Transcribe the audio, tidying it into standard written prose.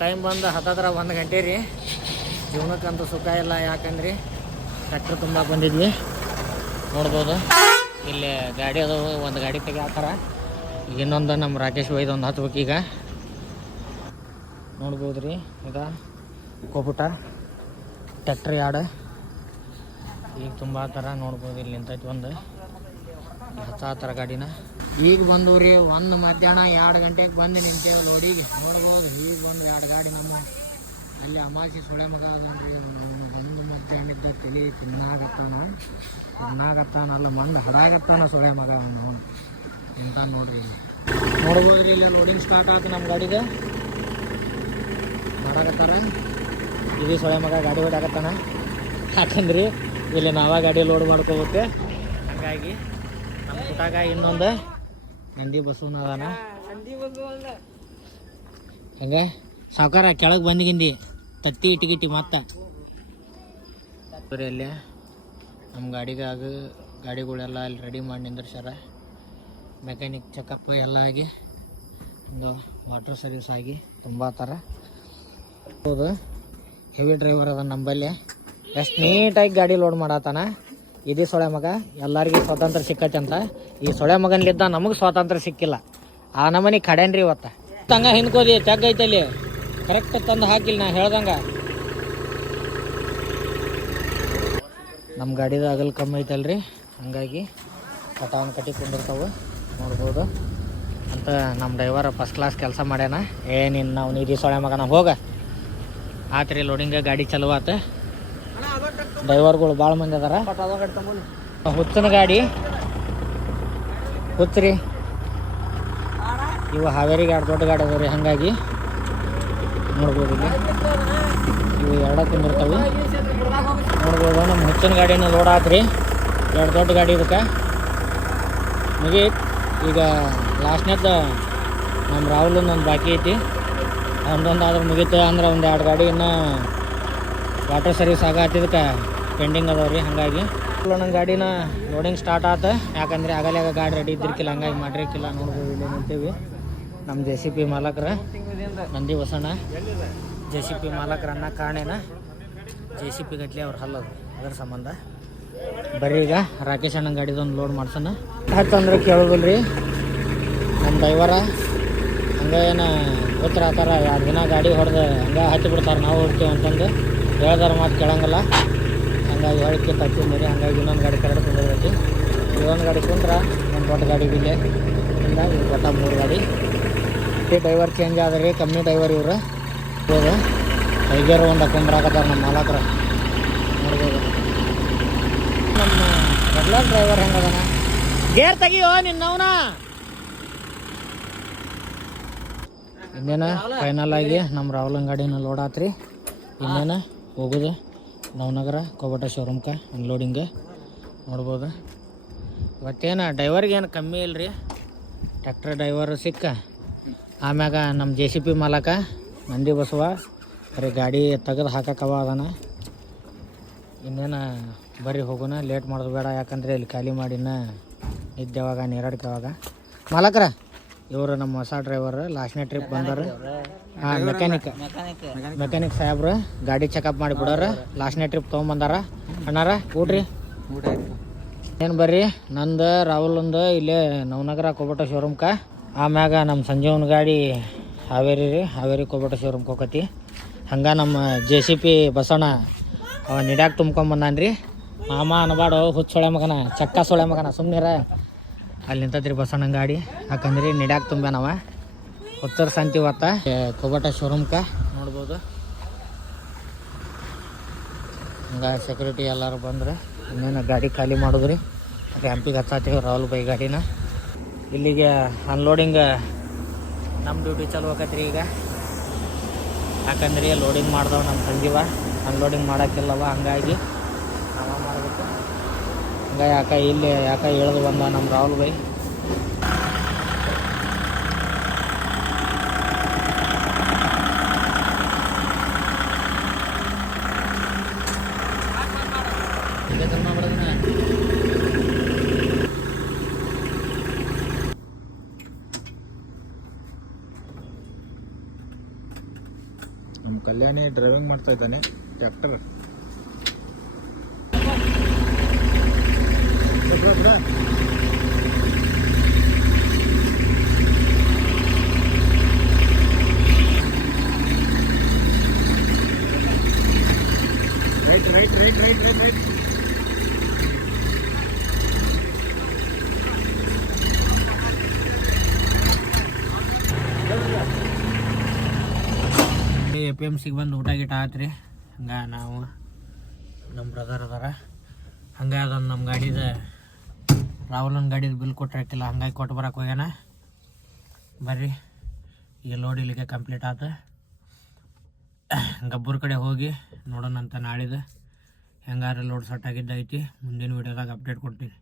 Time ಬಂದು ಹತ್ತತ್ರ 1 ಗಂಟೆ ರೀ. ಜೀವನಕ್ಕಂತೂ ಸುಖ ಇಲ್ಲ, ಯಾಕಂದ್ರಿ ಟ್ರ್ಯಾಕ್ಟರ್ ತುಂಬ ಬಂದಿದ್ವಿ. ನೋಡ್ಬೋದು ಇಲ್ಲಿ ಗಾಡಿ ಅದು, ಒಂದು ಗಾಡಿ ತೆಗಿಯಾತಾರ. ಈಗ ಇನ್ನೊಂದು ನಮ್ಮ ರಾಕೇಶ್ ಒಯ್ದೊಂದು ಹತ್ಬೇಕು. ಈಗ ನೋಡ್ಬೋದು ರೀ, ಈಗ ಕೋಪುಟ ಟ್ರ್ಯಾಕ್ಟರ್ ಯಾರ್ಡ್ ಈಗ ತುಂಬ ಥರ ನೋಡ್ಬೋದು. ಇಲ್ಲಿ ನಿಂತೈತಿ ಒಂದು ಹತ್ತಾತರ ಗಾಡಿನ. ಈಗ ಬಂದು ರೀ, ಒಂದು ಮಧ್ಯಾಹ್ನ 2 ಗಂಟೆಗೆ ಬಂದು ನಿಂತೇವೆ ಲೋಡಿಗೆ. ನೋಡ್ಬೋದು ಈಗ ಬಂದು 2 ಗಾಡಿ ನಮ್ಮ ಅಲ್ಲಿ ಅಮಾಸಿ ಸುಳೆ ಮಗ ಅದನ್ರಿ. ಒಂದು ಮಧ್ಯಾಹ್ನದ ತಲೆ ತಿನ್ನಾಗತ್ತಾನಲ್ಲ ಮಂದ ಹಡಾಗತ್ತಾನ ಸುಳೆ ಮಗ ಅವನು ಇಂತ ನೋಡ್ರಿ. ಇಲ್ಲಿ ನೋಡ್ಬೋದು ರೀ, ಇಲ್ಲಿ ಲೋಡಿಂಗ್ ಸ್ಟಾರ್ಟ್ ಆಯ್ತು ನಮ್ಮ ಗಾಡಿಗೆ. ಮಾಡಾಕತ್ತಾರ ಇದು ಸುಳೆ ಮಗ ಗಾಡಿ ಹೊಡ್ಯಾಕತ್ತಾನ. ಯಾಕಂದ್ರಿ ಇಲ್ಲಿ ನಾವ ಗಾಡಿ ಲೋಡ್ ಮಾಡ್ಕೋಬೇಕು. ಹಾಗಾಗಿ ನಮ್ಮ ಪುಟಾಗ ಇನ್ನೊಂದು ನಂದಿ ಬಸವನ ಅದಾನ. ಹಂಗೆ ಸಾವುಕಾರ ಕೆಳಗೆ ಬಂದಿಗಿಂದಿ ತತ್ತಿ ಇಟ್ಟಿಗಿಟ್ಟಿ ಮತ್ತೆ ಅಲ್ಲಿ ನಮ್ಮ ಗಾಡಿಗಳೆಲ್ಲ ಅಲ್ಲಿ ರೆಡಿ ಮಾಡಿ ನಿಂದ್ರಸ್ಯಾರ. ಮೆಕ್ಯಾನಿಕ್ ಚೆಕಪ್ ಎಲ್ಲ ಆಗಿ ಒಂದು ವಾಟರ್ ಸರ್ವಿಸ್ ಆಗಿ ತುಂಬ ಥರ. ಹೌದು, ಹೆವಿ ಡ್ರೈವರ್ ಅದ ನಂಬಲ್ಲಿ. ಎಷ್ಟು ನೀಟಾಗಿ ಗಾಡಿ ಲೋಡ್ ಮಾಡತ್ತಾನ. ಇದೇ ಸೊಳೆ ಮಗ ಎಲ್ಲರಿಗೂ ಸ್ವಾತಂತ್ರ್ಯ ಸಿಕ್ಕತ್ತಂತ. ಈ ಸೊಳೆ ಮಗನ್ಲಿದ್ದ ನಮಗೆ ಸ್ವಾತಂತ್ರ್ಯ ಸಿಕ್ಕಿಲ್ಲ. ಆ ನಮನಿ ಕಡೆನ್ರಿ ಇವತ್ತು. ಹಂಗ ಹಿಂದ್ಕೋದಿ ತೆಗ್ ಐತಲ್ಲಿ ಕರೆಕ್ಟ್ ತಂದು ಹಾಕಿಲ್ಲ ನಾ ಹೇಳ್ದಂಗೆ. ನಮ್ಮ ಗಾಡಿದ ಅಗಲ್ ಕಮ್ಮಿ ಐತಲ್ರಿ, ಹಂಗಾಗಿ ಕಟಾವನ್ ಕಟ್ಟಿ ಕೊಂಡಿರ್ತಾವೆ. ನೋಡ್ಬೋದು ಅಂತ ನಮ್ಮ ಡ್ರೈವರ್ ಫಸ್ಟ್ ಕ್ಲಾಸ್ ಕೆಲಸ ಮಾಡ್ಯಾನ. ಏನಿನ್ನು ನಾವು ನೀಡಿ ಸೊಳೆ ಮಗನ ಹೋಗ ಆತ್ರಿ. ಲೋಡಿಂಗ್ ಗಾಡಿ ಚಲೋ ಆತ. ಡ್ರೈವರ್ಗಳು ಭಾಳ ಮಂದಿ ಅದಾರ. ಹುಚ್ಚನ ಗಾಡಿ ಹುಚ್ಚ್ರಿ ಇವು ಹಾವೇರಿ ಗಾಡಿ ದೊಡ್ಡ ಗಾಡಿ ಅದಾವ ರೀ. ಹಾಗಾಗಿ ನೋಡ್ಬೋದು ಇಲ್ಲಿ ಇವು 2 ಕುಂದಿರ್ತಾವೆ. ನೋಡ್ಬೋದು ನಮ್ಮ ಹುಚ್ಚಿನ ಗಾಡಿನ ಲೋಡ್ ಆತ್ರಿ. 2 ದೊಡ್ಡ ಗಾಡಿ ಇದಕ್ಕೆ ಮುಗೀತು. ಈಗ ಲಾಸ್ಟ್ನೇದ್ದು ನಮ್ಮ ರಾಹುಲ್ ಒಂದು ಬಾಕಿ ಐತಿ. ಒಂದೊಂದು ಆದ್ರೆ ಮುಗೀತು ಅಂದ್ರೆ ಒಂದು 2 ಗಾಡಿ ಇನ್ನೂ ವಾಟರ್ ಸರ್ವಿಸ್ ಆಗತ್ತಿದ್ದಕ್ಕೆ ಪೆಂಡಿಂಗ್ ಅದಾವ್ರಿ. ಹಾಗಾಗಿ ನನ್ನ ಗಾಡಿನ ಲೋಡಿಂಗ್ ಸ್ಟಾರ್ಟ್ ಆತ. ಯಾಕಂದರೆ ಆಗಲ್ಯಾಗ ಗಾಡಿ ರೆಡಿ ಇದ್ದಿರ್ಕಿಲ್ಲ, ಹಂಗಾಗಿ ಮಾಡಿರ್ಕಿಲ್ಲ. ನೋಡ್ಬೋದು ಇಲ್ಲಿ ನಿಂತೀವಿ. ನಮ್ಮ JCP ಮಾಲಕರ ನಂದಿ ಬಸಣ್ಣ JCP ಮಾಲಕರ ಅನ್ನ ಕಾರಣೇನ JCP ಗಟ್ಲೆ ಅವ್ರು ಹಲ್ಲದು. ಅದರ ಸಂಬಂಧ ಬರ್ರಿ ಈಗ ರಾಕೇಶ್ ಅಣ್ಣನ ಗಾಡಿದೊಂದು ಲೋಡ್ ಮಾಡ್ಸೋಣ. ಹತ್ತಂದ್ರೆ ಕೇಳೋದಿಲ್ಲ ರೀ ನಮ್ಮ ಡ್ರೈವರ. ಹಂಗೆ ಏನು ಉತ್ತರ ಆತರ 2 ದಿನ ಗಾಡಿ ಹೊಡೆದು ಹಂಗೆ ಹತ್ತಿ ಬಿಡ್ತಾರೆ. ನಾವು ಹೊಡ್ತೀವಿ ಅಂತಂದು ಹೇಳ್ದಾರ ಮಾತು ಕೇಳಂಗಿಲ್ಲ. ಹಂಗಾಗಿ ಹೇಳಿಕೆ ಹಚ್ಚಿದ್ರಿ. ಹಂಗಾಗಿ ಇನ್ನೊಂದು ಗಾಡಿ ಕರೆಕ್ಟ್ ಕುಂದಿರ್ತೈತಿ. ಇದೊಂದು ಗಾಡಿ ಕುಂದ್ರೆ ಒಂದು ದೊಡ್ಡ ಗಾಡಿ ಇಲ್ಲೇ ಇಲ್ಲ. ಇವು ಕೊಟ್ಟ 3 ಗಾಡಿ. ಡ್ರೈವರ್ ಚೇಂಜ್ ಆದ್ರಿ, ಕಮ್ಮಿ ಡ್ರೈವರ್ ಇವ್ರು. ಹೋದ ಐಗೇರು ಒಂದು ಹಾಕೊಂಡ್ಬರಾಕತ್ತಾರ ನಮ್ಮ ಮಾಲಕರು. ನೋಡ್ಬೋದು ನಮ್ಮ ರೆಗ್ಯುಲರ್ ಡ್ರೈವರ್ ಹೆಂಗದಾನ. ಗೇರ್ ತೆಗಿಯೋ ನಿನ್ನವನ. ಇನ್ನೇನು ಫೈನಲ್ ಆಗಿ ನಮ್ಮ ರಾಹುಲನ್ ಗಾಡಿನ ಲೋಡ್ ಆತ್ರಿ. ಇನ್ನೇನು ಹೋಗೋದು ನವನಗರ ಕೋಬಟ ಶೋರೂಮ್ಗೆ ಅನ್ಲೋಡಿಂಗ್. ನೋಡ್ಬೋದು ಇವತ್ತೇನು ಡ್ರೈವರ್ಗೆ ಏನು ಕಮ್ಮಿ ಇಲ್ಲ ರೀ. ಟ್ರ್ಯಾಕ್ಟರ್ ಡ್ರೈವರ್ ಸಿಕ್ಕ ಆಮ್ಯಾಗ ನಮ್ಮ JCP ಮಾಲಕ ನಂದಿ ಬಸವ ಬರೀ ಗಾಡಿ ತೆಗೆದು ಹಾಕಕ್ಕವ ಅದಾನ. ಇನ್ನೇನು ಬರ್ರಿ ಹೋಗೋಣ, ಲೇಟ್ ಮಾಡೋದು ಬೇಡ. ಯಾಕಂದರೆ ಇಲ್ಲಿ ಖಾಲಿ ಮಾಡಿನ ನಿದ್ದೆವಾಗ ನೀರಾಡ್ಕೆವಾಗ. ಮಾಲಕರ ಇವರು ನಮ್ಮ ಹೊಸ ಡ್ರೈವರ್ ಲಾಸ್ಟ್ನೇ ಟ್ರಿಪ್ ಬಂದರು. ಹಾಂ, ಮೆಕ್ಯಾನಿಕ್ ಸಾಹೇಬ್ರು ಗಾಡಿ ಚೆಕಪ್ ಮಾಡಿ ಬಿಡೋರು. ಲಾಸ್ಟ್ನೇ ಟ್ರಿಪ್ ತೊಗೊಂಬಂದಾರ. ಅಣ್ಣಾರ ಊಟ್ರಿ ಏನು ಬರ್ರಿ. ನಂದು ರಾಹುಲಂದು ಇಲ್ಲೇ ನವನಗರ ಕೋಬಟ ಶೋರೂಮ್ಗೆ. ಆಮ್ಯಾಗ ನಮ್ಮ ಸಂಜೀವನ ಗಾಡಿ ಹಾವೇರಿ ರೀ, ಹಾವೇರಿ ಕೋಬಟ ಶೋರೂಮ್ಗೆ ಹೋಗತಿ. ಹಂಗೆ ನಮ್ಮ JCP ಬಸಣ್ಣ ಅವ ನಿಡ್ಯಾಗ ತುಂಬ್ಕೊಂಬಂದಾನ ರೀ. ಮಾಮ ಅನ್ಬಾಡು, ಹುಚ್ಚ ಸೊಳೆ ಮಗನ, ಚಕ್ಕ ಸೊಳೆ ಮಗನ, ಸುಮ್ಮನಿರ. ಅಲ್ಲಿ ನಿಂತದ್ರಿ ಬಸಣ್ಣ ಗಾಡಿ. ಯಾಕಂದ್ರಿ ನಿಡ್ಯಾಗ ತುಂಬ್ಯಾನವ. ಉತ್ತರ ಸಂತಿ ಇವತ್ತ ಕೋಬಟ ಶೋರೂಮ್ಗೆ. ನೋಡ್ಬೋದು ಹಂಗೆ ಸೆಕ್ಯೂರಿಟಿ ಎಲ್ಲರೂ ಬಂದ್ರೆ ಇನ್ನೇನು ಗಾಡಿ ಖಾಲಿ ಮಾಡಿದ್ರಿ. ರ್ಯಾಂಪಿಗೆ ಹತ್ತಾತೀವಿ ರಾಹುಲ್ ಬೈ ಗಾಡಿನ. ಇಲ್ಲಿಗೆ ಅನ್ಲೋಡಿಂಗ್ ನಮ್ಮ ಡ್ಯೂಟಿ ಚಾಲು ಆಕತ್ರಿ ಈಗ. ಯಾಕಂದ್ರೆ ಲೋಡಿಂಗ್ ಮಾಡ್ದವ ನಮ್ಮ ಸಂಜೀವ, ಅನ್ಲೋಡಿಂಗ್ ಮಾಡೋಕ್ಕಿಲ್ಲವ. ಹಂಗಾಗಿ ನಾವ ಮಾಡಬೇಕು. ಹಂಗೆ ಯಾಕೆ ಇಳಿದು ಬಂದ ನಮ್ಮ ರಾಹುಲ್ ಬೈ. ನಮ್ಮ ಕಲ್ಯಾಣಿ ಡ್ರೈವಿಂಗ್ ಮಾಡ್ತಾ ಇದ್ದಾನೆ tractor. Right right right right right right. APMC ಬಂದು ಊಟ ಗೀಟ ಆತ್ರಿ. ಹಂಗೆ ನಾವು ನಮ್ಮ ಬ್ರದರ್ ಅದಾರ, ಹಂಗೆ ಅದೊಂದು ನಮ್ಮ ಗಾಡಿದ ರಾಹುಲನ ಗಾಡಿದ ಬಿಲ್ ಕೊಟ್ಟಿರಕ್ಕಿಲ್ಲ, ಹಂಗಾಗಿ ಕೊಟ್ಟು ಬರಕ್ಕೆ ಹೋಗ್ಯಾನ. ಬರ್ರಿ ಈಗ ಲೋಡ್ ಇಲ್ಲಿಗೆ ಕಂಪ್ಲೀಟ್ ಆಯ್ತು. ಗಬ್ಬೂರ್ ಕಡೆ ಹೋಗಿ ನೋಡೋಣಂತ ನಾಳಿದ್ದು ಹೆಂಗಾರ ಲೋಡ್ ಸೆಟ್ ಆಗಿದ್ದೈತಿ. ಮುಂದಿನ ವೀಡಿಯೋದಾಗ ಅಪ್ಡೇಟ್ ಕೊಡ್ತೀನಿ.